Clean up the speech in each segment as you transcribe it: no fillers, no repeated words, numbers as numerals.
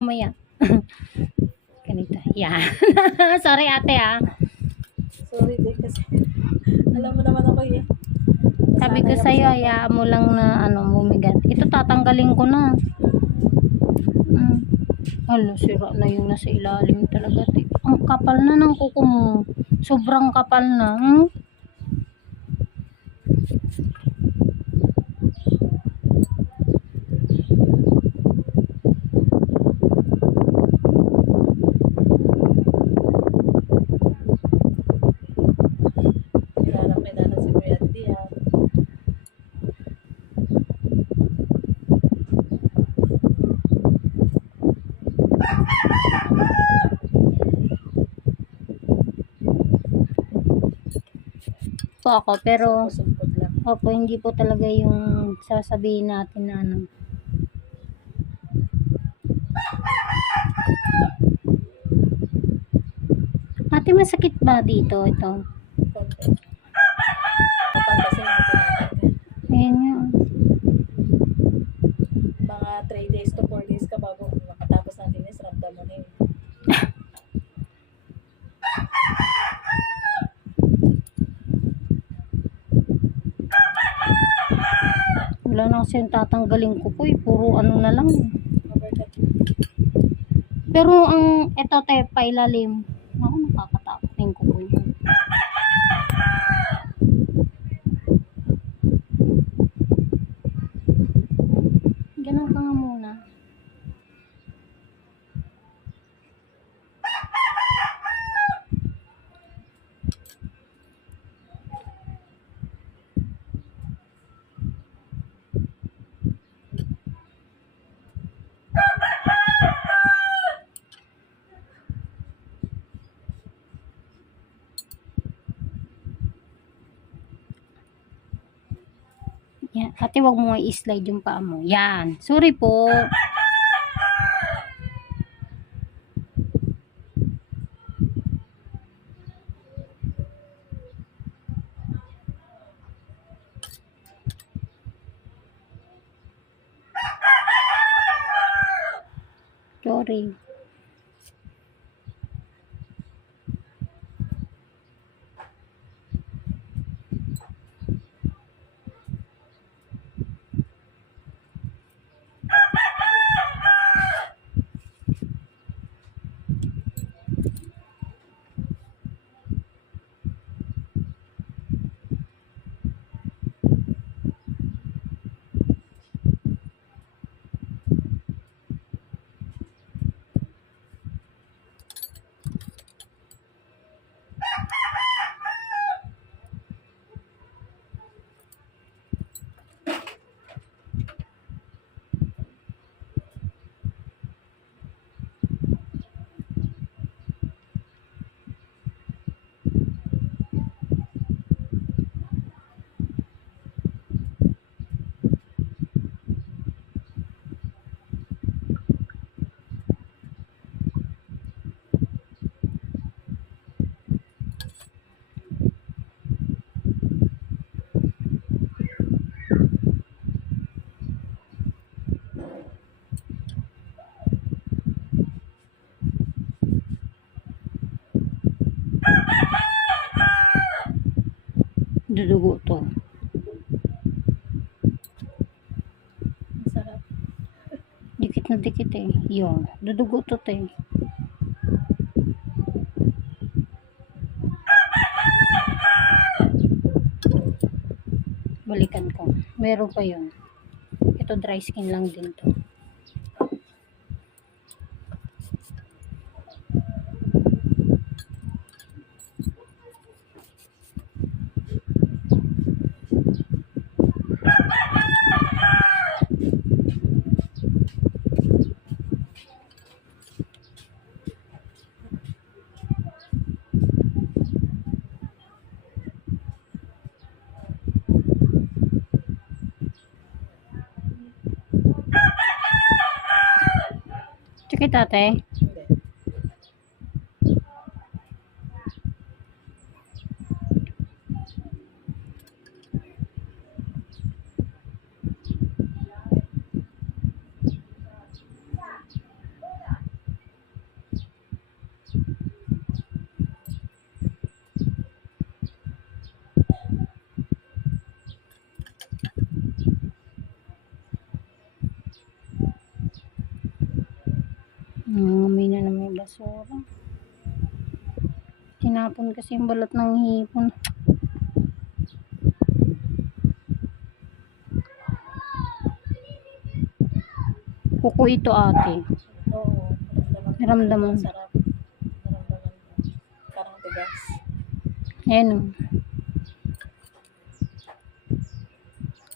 Maya. Ganito. Yan. Sorry ate ah. Sorry din kasi alam mo naman ako eh. Sabi ko Nasanay ako sa'yo, sa hayaan mo lang na bumigat. Ito tatanggalin ko na. Hala, sira na yung nasa ilalim talaga. Ang kapal na ng kuko mo. Sobrang kapal na. Kilala si Kuya Andy ha. Po ako, pero Sumpod lang. opo, hindi po talaga yung sasabihin natin na ano. Ate, masakit ba dito ito? Konti. Kapag kasi hindi tinatanggal. Ayan nga. Mga 3 days to 4 days ka bago makatapos natin is ramdam mo na yun. Wala na kasi yung tatanggalin ko po eh. Puro ano na lang. Overcut. Pero ang ito te, pailalim. Ako, nakakatakot yung kuko niya. Ganun ka nga muna. Yan. Ate, wag mo nga i-slide yung paa mo. Yan. Sorry po. Sorry. Dudugo to. Masarap. Dikit na dikit eh. Yun. Dudugo to te. Balikan ko. Meron pa yun. Ito dry skin lang din to. Sakit ate. Hindi. basura. Tinapon kasi yung balot ng hipon. Kuko ito ate. Oo. Naramdaman. Sarap. Naramdaman ko. Parang tigas. Ayan o.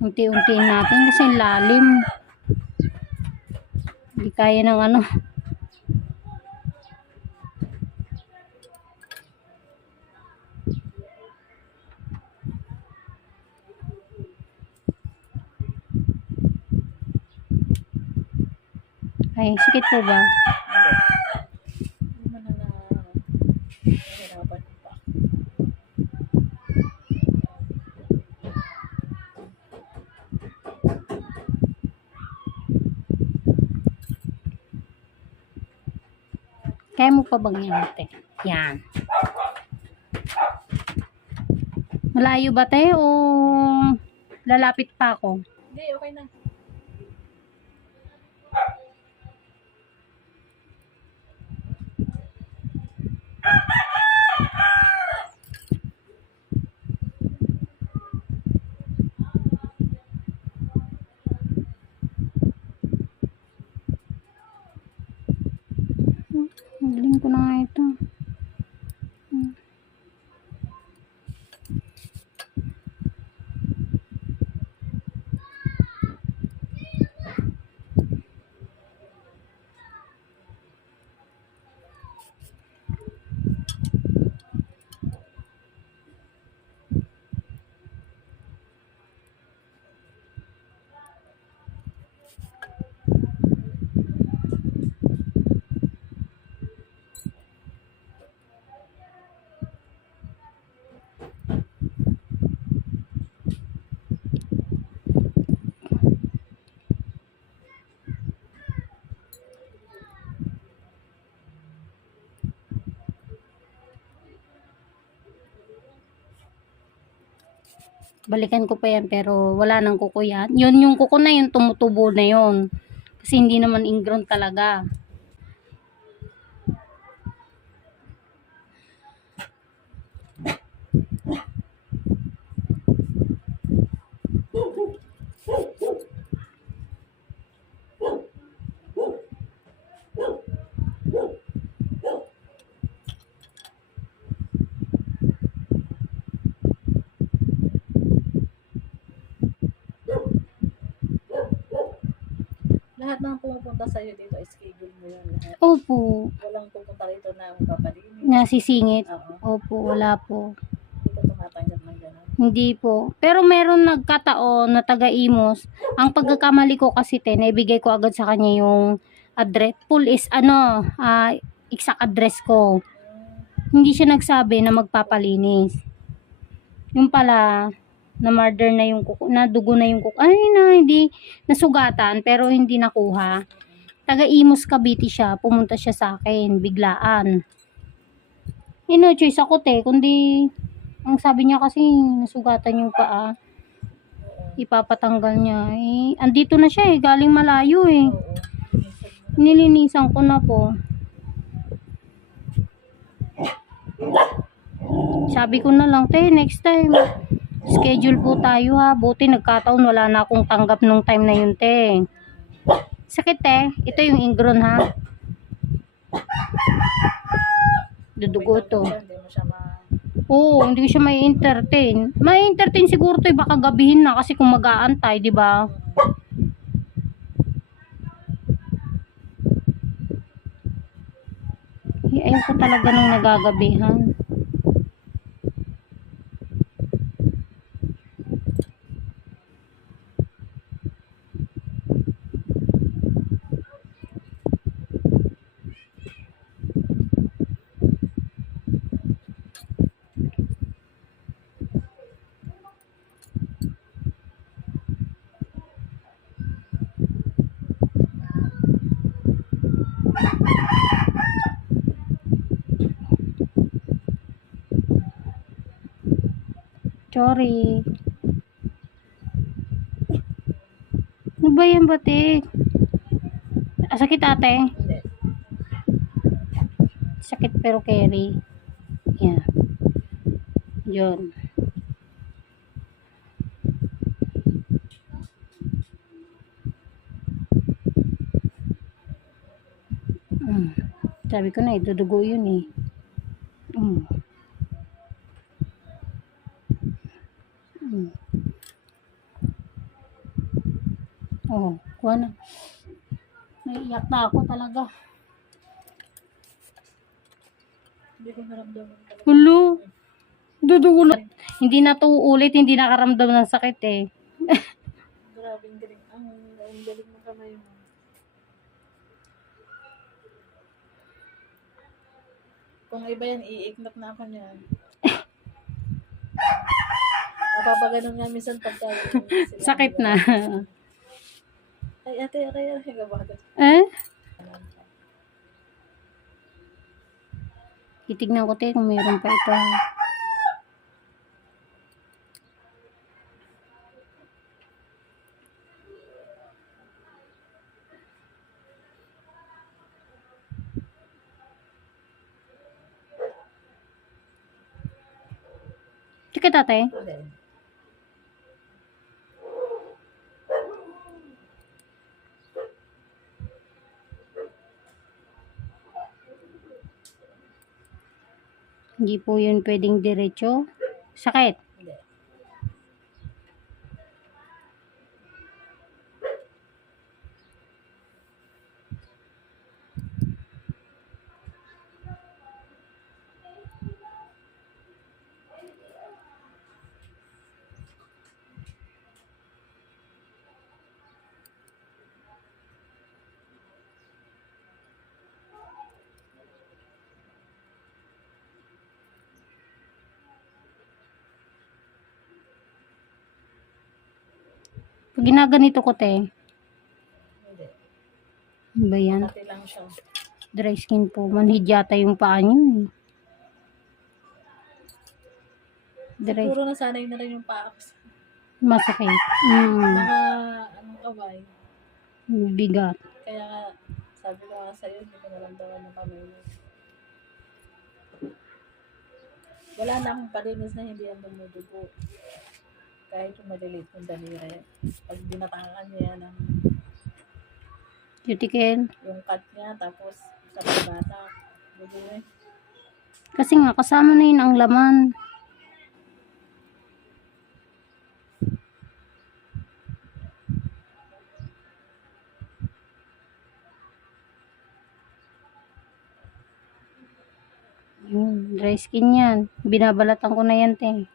Unti-untiin natin kasi lalim. Hindi kaya ng ano. Ay, sikit po ba? Hindi. Hindi mo na nahirapan pa. Kaya mo pa bang yan ate? Yan. Malayo ba tayo o lalapit pa ako? Hindi, okay na. Galing ko na nga ito. Balikan ko pa yan pero wala nang kuko yan. Yun yung kuko na yun, tumutubo na yun. Kasi hindi naman ingrown talaga. Lahat ng pumupunta sa'yo dito, schedule mo yun. Lahat. Opo. Walang pupunta rito na magpapalinis. Nasisingit. Oo. Opo, wala po. Hindi ka tumatanggap ng gano'n. Hindi po. Pero meron nagkataon na taga-Imos. Ang pagkakamali ko kasi naibigay ko agad sa kanya yung address. Full is exact address ko. Hindi siya nagsabi na magpapalinis. Yung pala, na murder na yung kuko, na dugo na yung kuko. Ay na, hindi nasugatan pero hindi nakuha. Taga-Imos Cavite siya. Pumunta siya sa akin, biglaan. No choice ako kundi ang sabi niya kasi nasugatan yung paa. Ipapatanggal niya. Andito na siya galing malayo Oo. Nilinisan ko na po. Sabi ko na lang, next time schedule po tayo ha. Buti nagkataon wala na akong tanggap nung time na yun Sakit ito yung ingrown ha. Dudugo to. Hindi mo siya Oo, hindi ko siya may entertain. May entertain siguro baka gabihin na kasi kung mag-aantay, di ba? Ayaw ko talaga nang nagagabihan. Sorry. Ano ba yan, batik? Sakit ate? Hindi. sakit pero carry. Yan. Yun. Mm. Sabi ko na, idudugo yun eh. Mm. Mm. Oh, kuha na. Naiiyak na ako talaga. Hindi ko naramdaman talaga. Hulo. Dudugo na. Hindi na to ulit, hindi nakaramdam ng sakit eh. Grabing galing. Ang galing ng kamay mo. Kung iba yan, iiknap na ako niyan. Napapaganon nga minsan pagka sila. Sakit na. Ay, ate, gabagat. Eh? Titignan ko tayo kung mayroon pa ito. Tika tatay. Hindi. Hindi po yun pwedeng diretso. Sakit. Hindi. Pag ginaganito ko te. Hindi. Ano ba yan? Pati lang siya. Dry skin po. Manhid yata yung paa nyo eh. Dry. Siguro nasanay na rin yung paa ko sa Masakit. mga anong kamay. Bigat. Kaya nga, sabi ko nga sa'yo, hindi ko naramdaman yung kamay mo. Wala na akong palinis na hindi ang dumudugo. Kahit yung maliliit ng daliri. Pag binatakan niya ng Cuticle. yung cut niya, tapos sa pagbata, dugo eh. Kasi nga kasama na yun ang laman. Yun, dry skin yan. Binabalatan ko na yan te.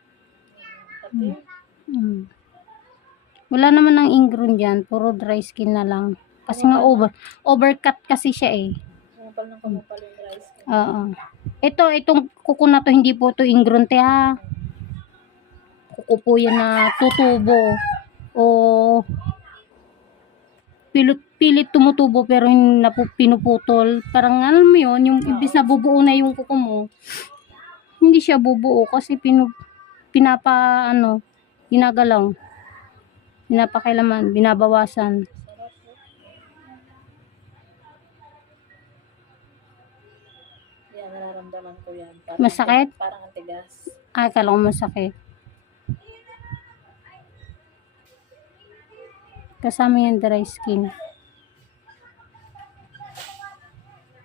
Pati, Wala naman ng ingrown dyan. Puro dry skin na lang. Kasi nga overcut kasi siya eh. kumapal yung rice. Oo. Itong kuko na to, hindi po to ingrown te ha. Kuko po yan na tutubo. O pilit tumutubo pero hindi na po pinuputol. Parang alam mo yun, yung ibis na bubuo na yung kuko mo. Hindi siya bubuo kasi ginagalaw. Pinapakailaman, binabawasan. Sarap po. Yan, nararamdaman ko yan. Masakit? Parang ang tigas. Ay, kala ko masakit. Kasama yan dry skin.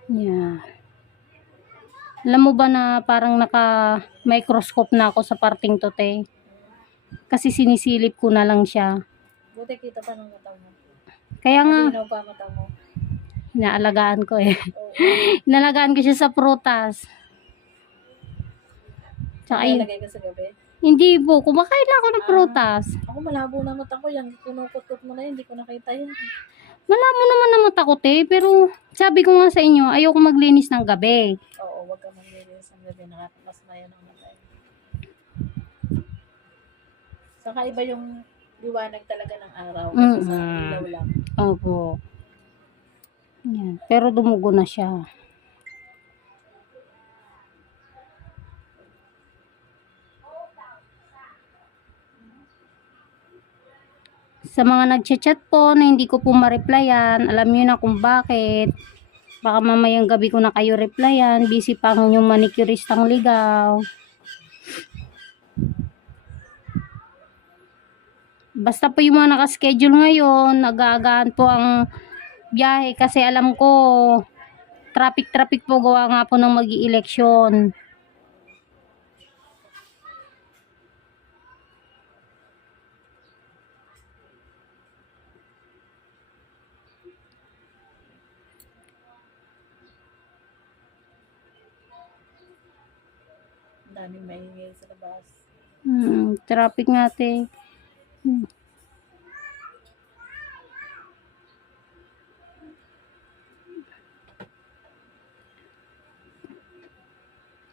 Yeah. Alam mo ba na parang naka-microscope na ako sa parting to, te? Kasi sinisilip ko na lang siya. Buti kita pa ng mata mo. Kaya nga, Malinaw pa mata mo. inaalagaan ko eh. Oo. Inalagaan ko siya sa prutas. Tsaka yun. Nalagay ka sa gabi. Hindi po, kumakain lang ako ng prutas. Ako malabo na mata ko yan. Kinukot mo na yan. Hindi ko nakita yan. Malabo naman ang mata ko, te. Pero sabi ko nga sa inyo, ayoko maglinis ng gabi. Oo, wag ka maglilis ang gabi. Nakakamasmaya ng mata. Saka iba yung liwanag talaga ng araw. Kasi sa ilaw lang. Opo. Yan. Pero dumugo na siya. Sa mga nagchat-chat po na hindi ko po ma-replyan, alam niyo na kung bakit. Baka mamayang gabi ko na kayo replyan. Busy pa ang yung manicuristang ligaw. Basta po yung mga nakaschedule ngayon, nag-aagaan po ang biyahe kasi alam ko traffic po gawa nga po ng mag-i-eleksyon. Ang daming maingay sa labas. Traffic nga te.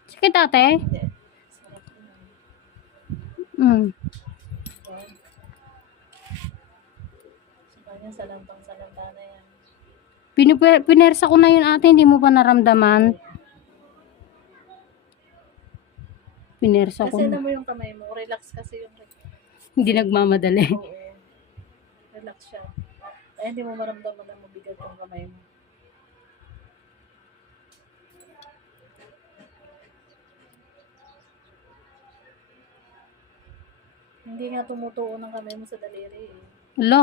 Sakit ate? Hindi. Sarap yun. Mm. Wow. Sa kanya, salantang-salanta na yan. Pinersa ko na yun ate, hindi mo pa naramdaman? Pinersa ko Kasi na. alam mo yung kamay mo, relax kasi yung Hindi nagmamadali. oo. Relax siya. Kaya hindi mo maramdaman na mabigat yung kamay mo. Hindi nga tumutuo ng kamay mo sa daliri eh. Lo.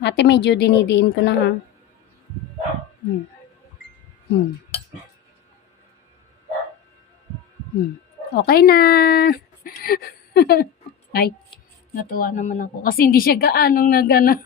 Ate, medyo dinidiin ko na ha. Hmm. Hmm. Okay na. Ay, natuwa naman ako kasi hindi siya gaanong nagana.